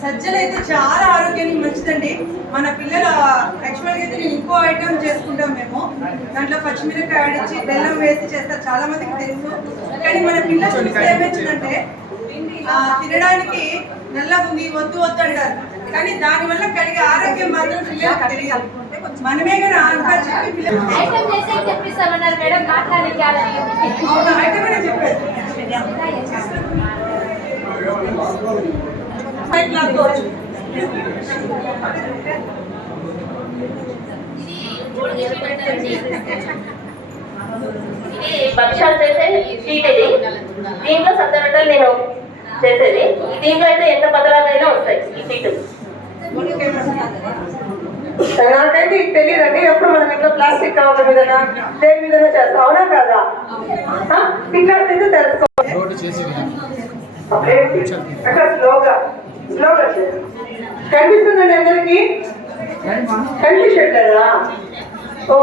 సజ్జలు అయితే చాలా ఆరోగ్యానికి మంచిదండి. మన పిల్లలు యాక్చువల్గా అయితే నేను ఇంకో ఐటమ్ చేసుకుంటాం మేము, దాంట్లో పచ్చిమిరపకాయ ఆడిచ్చి బెల్లం వేసి చేస్తారు, చాలా మందికి తెలుసు. కానీ మన పిల్లలు చూస్తే ఏమవుతుందంటే తినడానికి నల్లగా ఉంది వద్దు వద్దు అంటారు, కానీ దానివల్ల కలిగే ఆరోగ్యం మాత్రం పిల్లలకు తెలియాలి. మనమే కానీ ఆంకాలు చెప్పి పిల్లలు ఇది భక్ష్యాలు చేసే స్వీట్. ఇది దీంట్లో సత్తనట్టలు నేను చేసేది. దీంట్లో అయితే ఎంత బదలాలైనా వస్తాయి ఈ స్వీట్. నాకైతే ఇది తెలియదండి. ఎప్పుడు మనం ఇంట్లో ప్లాస్టిక్ కవర్ల మీద దేని మీద చేస్తాం, అవునా కదా? పిల్లలైతే తెలుసుకోవాలి. అక్కడ స్లోగా స్లోగా కనిపిస్తుందండి అందరికి? కనిపించట్లేదా? ఓ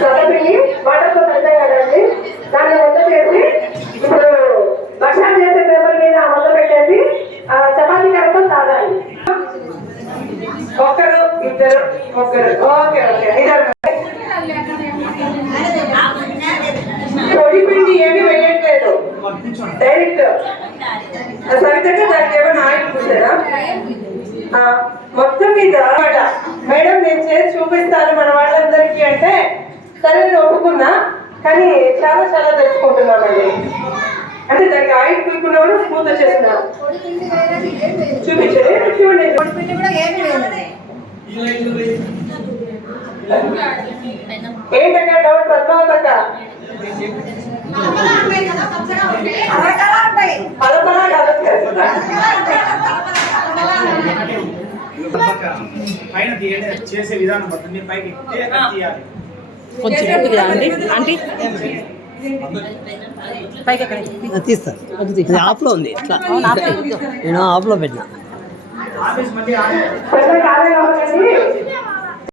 సొరపిండి వాటర్తో కలిపే కదండి, దాన్ని ముద్ద చేసి ఇప్పుడు భక్షాలు చేసే పేపర్ మీద ముద్ద పెట్టేసి చపాతీ కర్రతో సాగాలి. ఒకరు ఇద్దరు ముగ్గురు, ఓకే ఓకే. పొడి పిండి ఏమి వేయట్లేదు, డైరెక్ట్ సరిగ్గా దానికి ఏమైనా ఆయిల్ పూసారా? మొత్తం మీద మేడం నేను చేసి చూపిస్తాను మన వాళ్ళందరికీ అంటే సరే నేను ఒప్పుకున్నా, కానీ చాలా చాలా తెలుసుకుంటున్నామండి. అంటే దానికి ఆయిల్ పూసుకున్నా కూడా స్మూత్ వచ్చేస్తున్నా. చూపించండి, చూడండి. ఏంటక్క డౌట్? పద్మావతక్క పైన చేసే విధానం బట్టి పైకి తీయాలి. కొంచెం ఆంటీ తీస్తా. ఆఫ్లో ఉంది, నేను ఆఫ్లో పెట్టినా.